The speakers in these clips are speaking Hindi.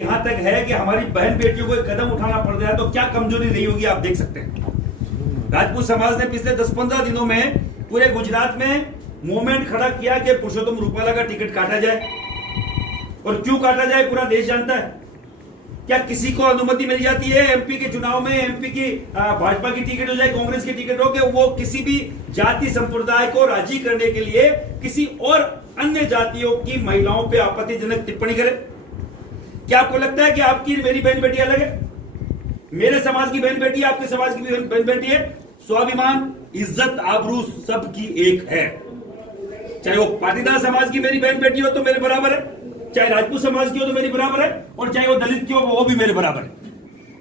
यहां तक है कि हमारी बहन बेटियों को एक कदम उठाना पड़ रहा है तो क्या कमजोरी रही होगी आप देख सकते हैं। राजपूत समाज ने पिछले 10-15 दिनों में पूरे गुजरात में मूवमेंट खड़ा किया कि पुरुषोत्तम रूपाला का टिकट काटा जाए। और क्यों काटा जाए पूरा देश जानता है। क्या किसी को अनुमति मिल जाती है एमपी के चुनाव में एमपी की भाजपा की टिकट हो जाए कांग्रेस की टिकट हो कि वो किसी भी जाति संप्रदाय को राजी करने के लिए किसी और अन्य जातियों की महिलाओं पे आपत्तिजनक टिप्पणी करे? क्या आपको लगता है कि आपकी मेरी बहन बेटी अलग है? मेरे समाज की बहन बेटी आपके समाज की बहन बेटी है। स्वाभिमान इज्जत आबरू सबकी एक है। चाहे वो पाटीदार समाज की मेरी बहन बेटी हो तो मेरे बराबर है, चाहे राजपूत समाज की हो तो मेरी बराबर है, और चाहे वो दलित की हो वो भी मेरे बराबर है।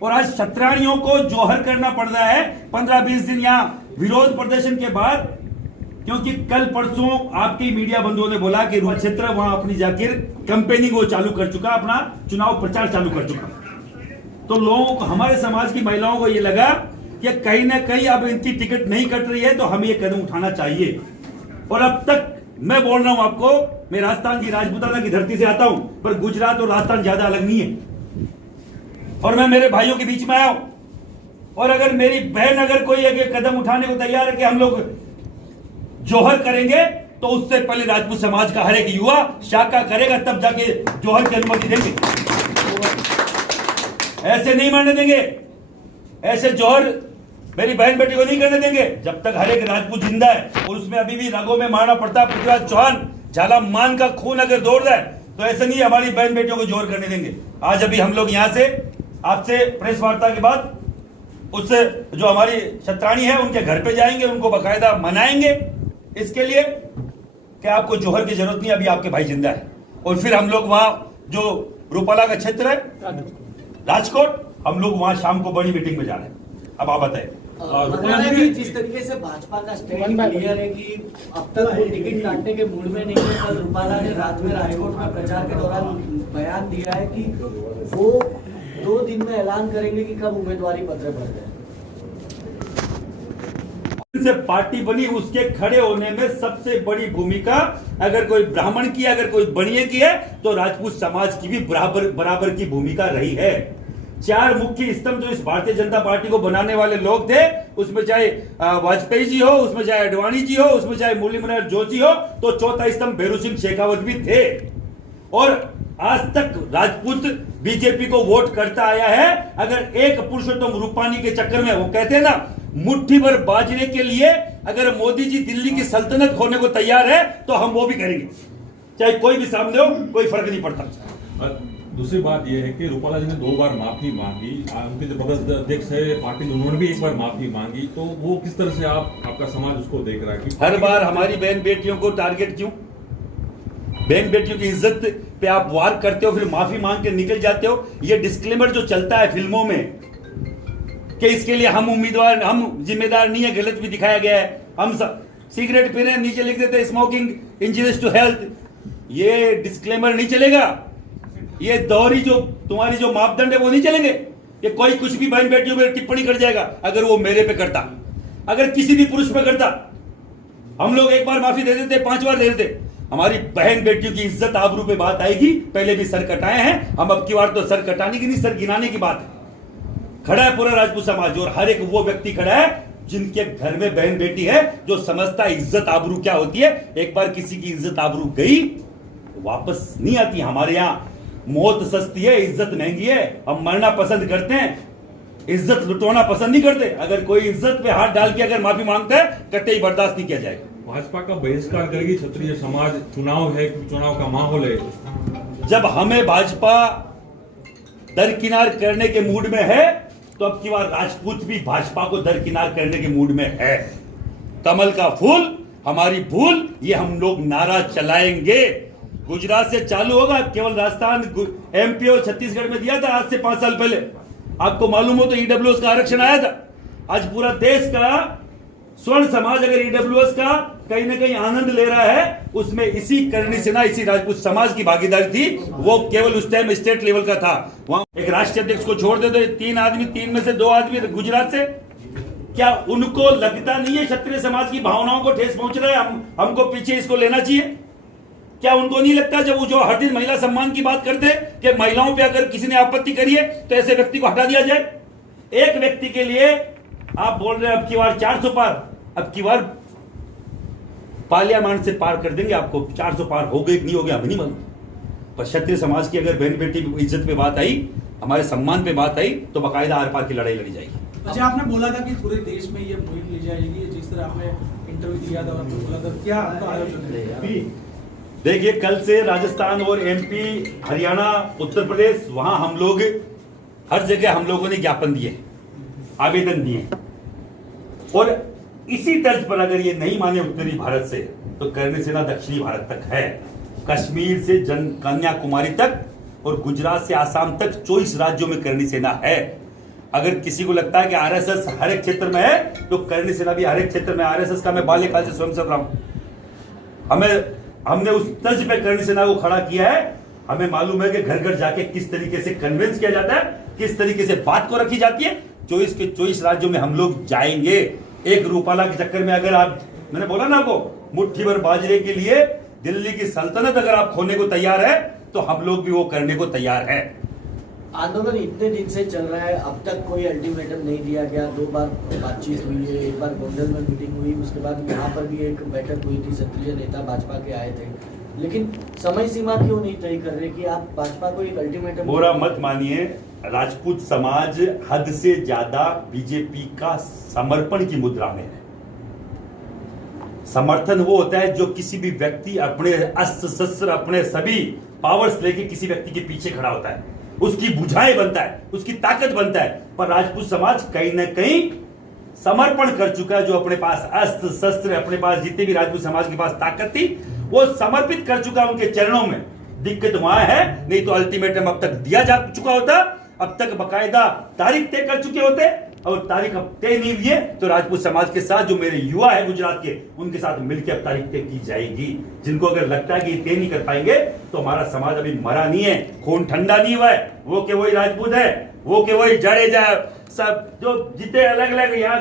और आज क्षत्रियों को जोहर करना पड़ रहा है 15-20 दिन यहां विरोध प्रदर्शन के बाद, क्योंकि कल परसों आपके मीडिया बंधुओं ने बोला कि क्षेत्र वहां अपनी जाकर कैंपेनिंग वो चालू कर चुका, अपना चुनाव प्रचार चालू कर चुका। तो लोगों को, हमारे समाज की महिलाओं को ये लगा कि कहीं ना कहीं अब इनकी टिकट नहीं कट रही है तो हमें ये कदम उठाना चाहिए। और अब तक मैं बोल रहा हूं आपको, मैं राजस्थान की राजपूताना की धरती से आता हूं, पर गुजरात और राजस्थान ज्यादा अलग नहीं है। और मैं मेरे भाइयों के बीच में आया हूं, और अगर मेरी बहन अगर कोई एक कदम उठाने को तैयार है कि हम लोग जोहर करेंगे तो उससे पहले राजपूत समाज का हर एक युवा शाखा करेगा, तब जाके जोहर की अनुमति देंगे। ऐसे नहीं मानने देंगे, ऐसे जोहर मेरी बहन बेटी को नहीं करने देंगे जब तक हर एक राजपूत जिंदा है। और उसमें अभी भी रगों में मारना पड़ता है। पृथ्वीराज चौहान झाला मान का खून अगर दौड़ रहा है तो ऐसे नहीं हमारी बहन बेटियों को जोहर करने देंगे। आज अभी हम लोग यहां से आपसे प्रेस वार्ता के बाद उस जो हमारी क्षत्राणी है उनके घर पे जाएंगे, उनको बाकायदा मनाएंगे इसके लिए कि आपको जोहर की जरूरत नहीं, अभी आपके भाई जिंदा है। और फिर हम लोग वहां जो रूपाला का क्षेत्र है राजकोट, हम लोग वहां शाम को बड़ी मीटिंग में जा रहे हैं। अब आप बताएं। जिस तरीके से भाजपा का स्टैंड क्लियर है कि अब तक वो टिकट काटने के मूड में नहीं है, कल रूपाला ने रात में राजकोट में प्रचार के दौरान बयान दिया है कि वो 2 दिन में ऐलान करेंगे कि कब उम्मीदवारी पत्र भर गए। से पार्टी बनी, उसके खड़े होने में सबसे बड़ी भूमिका अगर कोई ब्राह्मण की, अगर कोई बनिए की है तो राजपूत समाज की भी बराबर की भूमिका रही है। 4 मुख्य स्तंभ जो इस भारतीय जनता पार्टी को बनाने वाले लोग थे, उसमें चाहे वाजपेयी जी हो, उसमें चाहे अडवाणी जी हो, उसमें चाहे मुरली मनोहर जोशी हो, तो चौथा स्तंभ भैरू सिंह शेखावत भी थे। और आज तक राजपूत बीजेपी को वोट करता आया है। अगर एक पुरुषोत्तम रूपानी के चक्कर में, वो कहते हैं ना, मुट्ठी भर बाजरे के लिए अगर मोदी जी दिल्ली की सल्तनत खोने को तैयार है तो हम वो भी करेंगे, चाहे कोई भी सामने हो, कोई फर्क नहीं पड़ता। दूसरी बात यह है कि रूपाला जी ने 2 बार माफी मांगी, उनके जो प्रदेश अध्यक्ष है पार्टी, उन्होंने भी 1 बार माफी मांगी, तो वो किस तरह से आपका समाज उसको देख रहा है? हर बार हमारी बहन बेटियों को टारगेट क्यों? बहन बेटियों की इज्जत पे आप वार करते हो, फिर माफी मांग के निकल जाते हो। ये डिस्क्लेमर जो चलता है फिल्मों में कि इसके लिए हम उम्मीदवार, हम जिम्मेदार नहीं है, गलत भी दिखाया गया है। हम सिगरेट पी रहे हैं, नीचे लिख देते स्मोकिंग इंजरियस टू हेल्थ। ये डिस्क्लेमर नहीं चलेगा। ये दोहरी जो तुम्हारी जो मापदंड है वो नहीं चलेंगे। ये कोई कुछ भी बहन बेटियों पर टिप्पणी कर जाएगा। अगर वो मेरे पे करता, अगर किसी भी पुरुष पे करता, हम लोग 1 बार माफी दे देते, 5 बार दे देते। हमारी बहन बेटियों की इज्जत आबरू पे बात आएगी। पहले भी सर कटाए हैं, हम अब की बार तो सर कटाने की नहीं, सर गिनाने की बात है। खड़ा है पूरा राजपूत समाज, और हर एक वो व्यक्ति खड़ा है जिनके घर में बहन बेटी है, जो समझता है इज्जत आबरू क्या होती है। एक बार किसी की इज्जत आबरू गई वापस नहीं आती। हमारे यहाँ मौत सस्ती है, इज्जत महंगी है। हम मरना पसंद करते हैं, इज्जत लुटवाना पसंद नहीं करते। अगर कोई इज्जत पे हाथ डाल के अगर माफी मांगता है, कतई बर्दाश्त नहीं किया जाएगा। भाजपा का बहिष्कार करेगी क्षत्रिय समाज? चुनाव है, चुनाव का माहौल है। जब हमें भाजपा दरकिनार करने के मूड में है तो अब की बार राजपूत भी भाजपा को दरकिनार करने के मूड में है। कमल का फूल हमारी भूल, ये हम लोग नारा चलाएंगे। गुजरात से चालू होगा, केवल राजस्थान, एमपी और छत्तीसगढ़ में दिया था आज से 5 साल पहले। आपको मालूम हो तो ईडब्ल्यूएस का आरक्षण आया था। आज पूरा देश का स्वर्ण समाज अगर ईडब्ल्यूएस का कहीं ना कहीं आनंद ले रहा है, उसमें इसी करणी सेना, इसी राजपूत समाज की भागीदारी थी। वो केवल उस टाइम स्टेट लेवल का था। वहां एक राष्ट्रीय अध्यक्ष को छोड़ दे दो, 3 आदमी, 3 में से 2 आदमी गुजरात से। क्या उनको लगता नहीं है क्षत्रिय समाज की भावनाओं को ठेस पहुंच रहा है? हमको पीछे इसको लेना चाहिए। क्या उनको नहीं लगता जब वो जो हर दिन महिला सम्मान की बात करते हैं कि महिलाओं पे अगर किसी ने आपत्ति करी है तो ऐसे व्यक्ति को हटा दिया जाए? एक व्यक्ति के लिए आप बोल रहे हैं अब की बार 400 पार, अब की बार पार्लियामेंट से पार कर देंगे आपको। 400 पार हो गए कि नहीं हो गया हमें नहीं मालूम, पर क्षत्रिय समाज की अगर बहन बेटी इज्जत पे बात आई, हमारे सम्मान पे बात आई, तो बाकायदा आर पार की लड़ाई लड़ी जाएगी। अच्छा, आपने बोला था कि पूरे देश में ये मुहिम ली जाएगी, जिस तरह आपने इंटरव्यू दिया था और बोला था, क्या आपका आयोजन है? देखिए, कल से राजस्थान और एमपी, हरियाणा, उत्तर प्रदेश, वहां हम लोग हर जगह हम लोगों ने ज्ञापन दिए, आवेदन दिए, और इसी तर्ज पर अगर ये नहीं माने उत्तरी भारत से, तो करणी सेना दक्षिणी भारत तक है। कश्मीर से कन्याकुमारी तक और गुजरात से आसाम तक 24 राज्यों में करणी सेना है। अगर किसी को लगता है कि आरएसएस हर एक क्षेत्र में है, तो करणी सेना भी हर एक क्षेत्र में। आरएसएस का मैं बाल्यकाल से स्वयं सेवक रहा हूं। हमने उस तर्ज पे करणी सेना को खड़ा किया है। हमें मालूम है कि घर घर जाके किस तरीके से कन्विंस किया जाता है, किस तरीके से बात को रखी जाती है। 24 के 24 राज्यों में हम लोग जाएंगे। एक रूपाला के चक्कर में अगर आप, मैंने बोला ना आपको, मुट्ठी भर बाजरे के लिए दिल्ली की सल्तनत अगर आप खोने को तैयार है, तो हम लोग भी वो करने को तैयार है। आंदोलन इतने दिन से चल रहा है, अब तक कोई अल्टीमेटम नहीं दिया गया। 2 बार बातचीत हुई है, एक बार गोंडल में मीटिंग हुई, उसके बाद यहाँ पर भी एक बैठक हुई थी, क्षत्रिय नेता भाजपा के आए थे, लेकिन समय सीमा क्यों नहीं तय कर रहे कि आप भाजपा को एक अल्टीमेटम? बुरा मत मानिए, राजपूत समाज हद से ज्यादा बीजेपी का समर्पण की मुद्रा में है। समर्थन वो होता है जो किसी भी व्यक्ति अपने अस्त्र शस्त्र, अपने सभी पावर्स लेके किसी व्यक्ति के पीछे खड़ा होता है, उसकी बुझाएं बनता है, उसकी ताकत बनता है। पर राजपूत समाज कहीं ना कहीं समर्पण कर चुका है। जो अपने पास अस्त्र शस्त्र, अपने पास जितने भी राजपूत समाज के पास ताकत थी, वो समर्पित कर चुका उनके चरणों में। दिक्कत वहां है, नहीं तो अल्टीमेटम अब तक दिया जा चुका होता, अब तक बकायदा तारीख तय कर चुके होते। और तारीख अब तय नहीं हुई है, तो राजपूत समाज के साथ जो मेरे युवा है गुजरात के, उनके साथ मिलकर अब तारीख तय की जाएगी। जिनको अगर लगता है कि तय नहीं कर पाएंगे, तो हमारा समाज अभी मरा नहीं है, खून ठंडा नहीं हुआ है। वो के वही राजपूत है, वो के वही जडेजा, सब जो जितने अलग अलग, यहाँ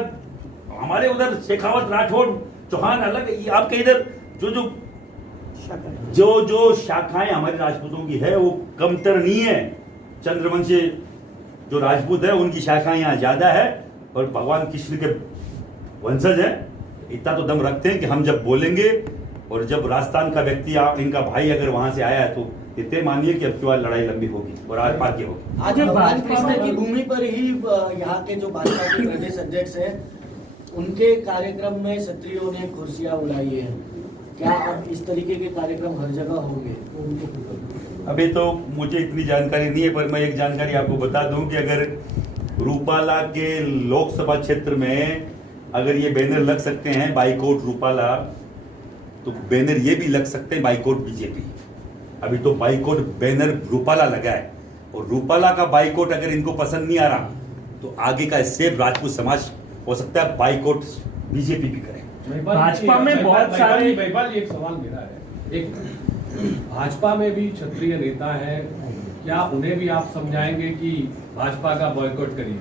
हमारे उधर शेखावत, राठौड़, चौहान अलग, आपके इधर जो शाखाएं हमारे राजपूतों की है, वो कमतर नहीं है। चंद्रवंशी जो राजपूत है, उनकी शाखाएं यहाँ ज्यादा है, और भगवान कृष्ण के वंशज है। इतना तो दम रखते हैं कि हम जब बोलेंगे, और जब राजस्थान का व्यक्ति, इनका भाई अगर वहां से आया है, तो इतने मानिए कि अब की बार लड़ाई लंबी होगी और आर पार की होगी। आज भगवान कृष्ण की भूमि पर ही यहाँ के जो भाजपा के प्रदेश अध्यक्ष है, उनके कार्यक्रम में क्षत्रियों ने कुर्सियां उड़ाई है। क्या अब इस तरीके के कार्यक्रम हर जगह होंगे? अभी तो मुझे इतनी जानकारी नहीं है, पर मैं एक जानकारी आपको बता दूं कि अगर रूपाला के लोकसभा क्षेत्र में अगर ये बैनर लग सकते हैं बाइकआउट रूपाला, तो बैनर ये भी लग सकते हैं बाइकआउट बीजेपी। अभी तो बाइकआउट बैनर रूपाला लगा है, और रूपाला का बाइकआउट अगर इनको पसंद नहीं आ रहा, तो आगे का स्टेप राजपूत समाज हो सकता है बाइकआउट बीजेपी भी करे। भाजपा में बहुत सारे, एक सवाल मेरा है, एक भाजपा में भी क्षत्रिय नेता है, क्या उन्हें भी आप समझाएंगे कि भाजपा का बॉयकॉट करिए?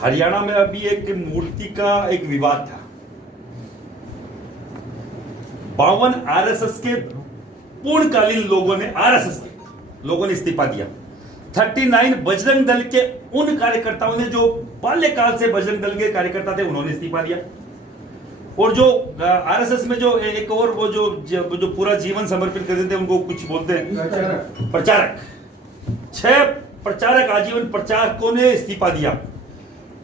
हरियाणा में अभी एक मूर्ति का एक विवाद था। 52 आरएसएस के पूर्णकालीन लोगों ने, आरएसएस के लोगों ने इस्तीफा दिया। 39 बजरंग दल के उन कार्यकर्ताओं ने जो बाल्यकाल से बजरंग दल के कार्यकर्ता थे, उन्होंने इस्तीफा दिया। और जो आरएसएस में जो एक और वो जो पूरा जीवन समर्पित कर देते हैं, उनको कुछ बोलते हैं प्रचारक। 6 प्रचारक, आजीवन प्रचारकों ने इस्तीफा दिया।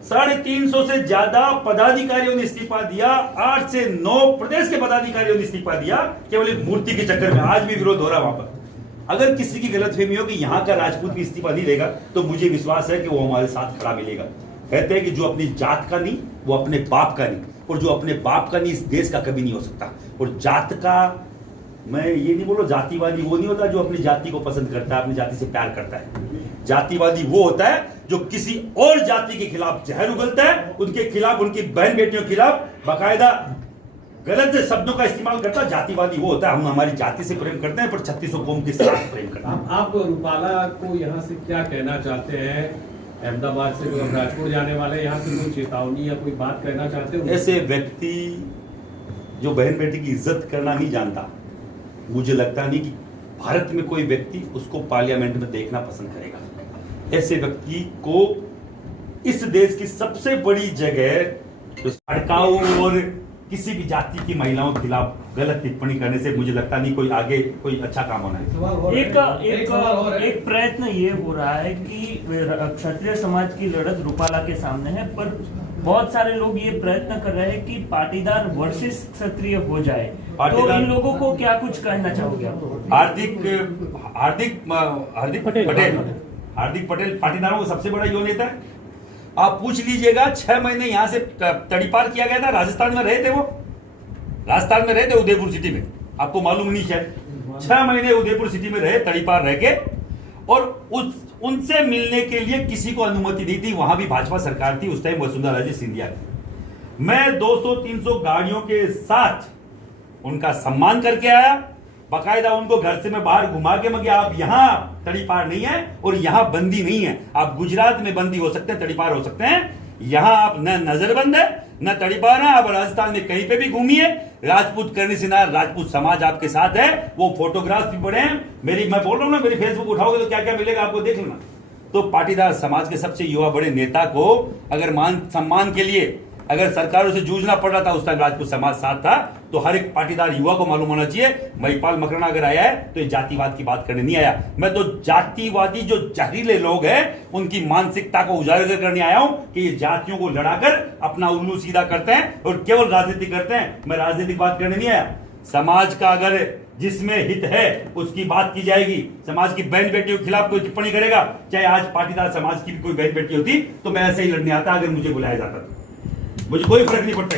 350 से ज्यादा पदाधिकारियों ने इस्तीफा दिया। 8 से 9 प्रदेश के पदाधिकारियों ने इस्तीफा दिया, केवल एक मूर्ति के चक्कर में। आज भी विरोध हो रहा है वहां पर। अगर किसी की गलतफहमी हो कि यहाँ का राजपूत भी इस्तीफा नहीं देगा, तो मुझे विश्वास है कि वो हमारे साथ खड़ा मिलेगा। कहते हैं कि जो अपनी जात का नहीं, वो अपने बाप का नहीं, और जो अपने बाप का नहीं, इस देश का कभी नहीं हो सकता। और जात का, मैं ये नहीं बोलो जातिवादी वो नहीं होता जो अपनी जाति को पसंद करता है, अपनी जाति से प्यार करता है। जातिवादी वो होता है जो किसी और जाति के खिलाफ जहर उगलता है, उनके खिलाफ, उनकी बहन बेटियों के खिलाफ बाकायदा गलत शब्दों का इस्तेमाल करता है। जातिवादी वो होता है, हम हमारी जाति से प्रेम करते हैं, पर 3600 कौम के साथ प्रेम करते हैं। आप रूपाला को यहाँ से क्या कहना चाहते हैं? अहमदाबाद से जो राजपुर जाने वाले, यहाँ से कोई चेतावनी या कोई बात कहना चाहते हो? ऐसे व्यक्ति जो बहन बेटी की इज्जत करना नहीं जानता, मुझे लगता नहीं कि भारत में कोई व्यक्ति उसको पार्लियामेंट में देखना पसंद करेगा। ऐसे व्यक्ति को इस देश की सबसे बड़ी जगह जो भड़काऊ और किसी भी जाति की महिलाओं के खिलाफ गलत टिप्पणी करने से मुझे लगता नहीं कोई आगे कोई अच्छा काम होना है। एक प्रयत्न ये हो रहा है कि क्षत्रिय समाज की लड़त रूपाला के सामने है, पर बहुत सारे लोग ये प्रयत्न कर रहे हैं कि पाटीदार वर्सेस क्षत्रिय हो जाए। तो इन लोगों को क्या कुछ कहना चाहोगे आप? हार्दिक पटेल पाटीदारों का सबसे बड़ा युवा नेता है। आप पूछ लीजिएगा 6 महीने यहां से तड़ीपार किया गया था। राजस्थान में रहे थे वो, राजस्थान में रहे थे उदयपुर सिटी में, आपको मालूम नहीं शायद। 6 महीने उदयपुर सिटी में रहे तड़ीपार रह के, और उनसे मिलने के लिए किसी को अनुमति नहीं थी। वहां भी भाजपा सरकार थी उस टाइम, वसुंधरा राजे सिंधिया की। मैं 200-300 गाड़ियों के साथ उनका सम्मान करके आया, बाकायदा उनको घर से मैं बाहर घुमा के मैं आप यहां तड़ीपार नहीं है और यहां बंदी नहीं है। आप गुजरात में बंदी हो सकते हैं, तड़ीपार हो सकते हैं, यहां आप न नजरबंद है न तड़ीपार है। आप राजस्थान में कहीं पे भी घूमिए, राजपूत करनी से ना राजपूत समाज आपके साथ है। वो फोटोग्राफ्स भी पड़े हैं मेरी, मैं बोल रहा हूं ना, मेरी फेसबुक उठाओगे तो क्या क्या मिलेगा आपको, देख लेना। तो पाटीदार समाज के सबसे युवा बड़े नेता को अगर मान सम्मान के लिए अगर सरकारों से जूझना पड़ रहा था, उस टाइम राजपूत समाज साथ था, तो हर एक पाटीदार युवा को मालूम होना चाहिए महिपाल मकराना अगर आया है तो ये जातिवाद की बात करने नहीं आया। मैं तो जातिवादी जो जहरीले लोग हैं उनकी मानसिकता को उजागर करने आया हूं कि ये जातियों को लड़ाकर अपना उल्लू सीधा करते हैं और केवल राजनीति करते हैं। मैं राजनीतिक बात करने नहीं आया। समाज का अगर जिसमें हित है उसकी बात की जाएगी। समाज की बहन बेटियों के खिलाफ कोई टिप्पणी करेगा, चाहे आज पाटीदार समाज की भी कोई बहन बेटी होती, तो मैं ऐसे ही लड़ने आता अगर मुझे बुलाया जाता। मुझे कोई फर्क नहीं पड़ता।